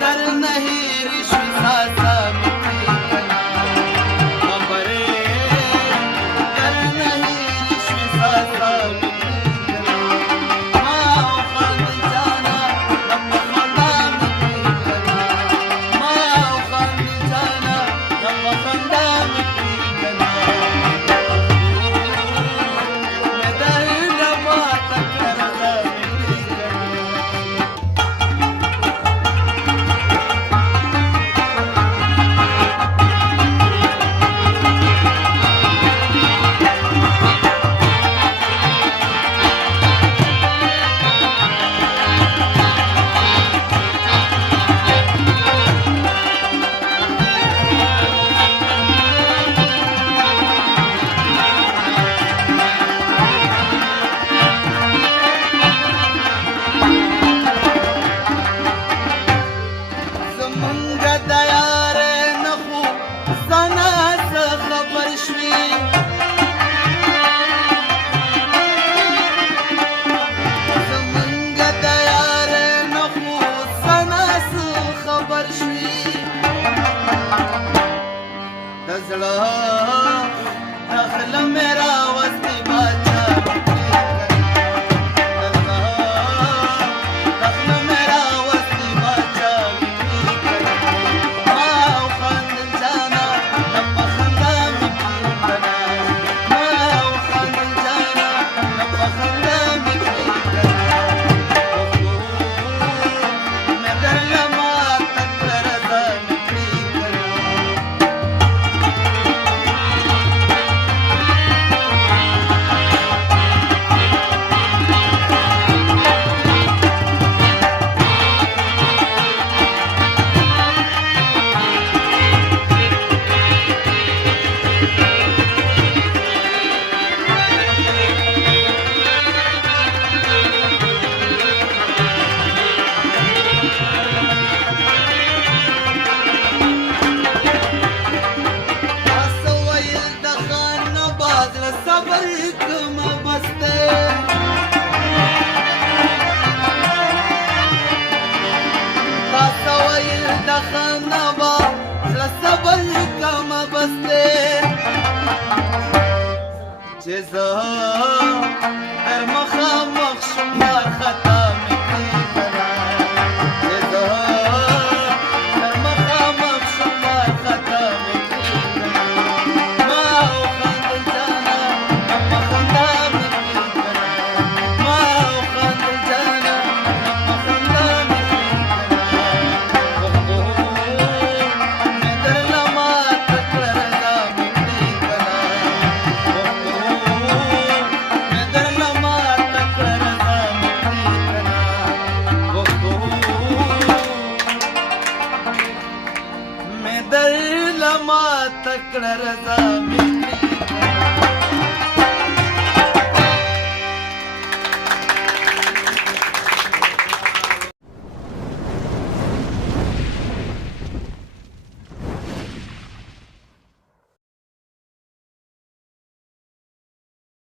در नहीं रिश्वी सासा मिटी कना खबरे در नहीं रिश्वी सासा मिटी कना माओ खान जाना रब खंदा मिटी कना माओ खान जाना रब खंदा मिटी कना मैं दर लबा तक रजा मिटी कना زمونږ د یارې نه خو ځانه څه خبر شوي زمونږ د یارې نه خو ځانه څه خبر شوي د زړه داخله مې راوستې باچا صبر کما بسته تاسو ویل د خنبا زړه صبر کما بسته چې زه تر مخامخ شم یار خطا مې کړې کړه چې زه تر مخامخ شم یار خطا مې کړې کړه ما وخندل جانا رب خندا مې کړې کړه ما وخندل جانا رب خندا مې کړې کړه مې درله ماته کړه رضا مې کړې کړه مې درله ماته کړه رضا مې کړې کړه مې درله ماته کړه رضا مې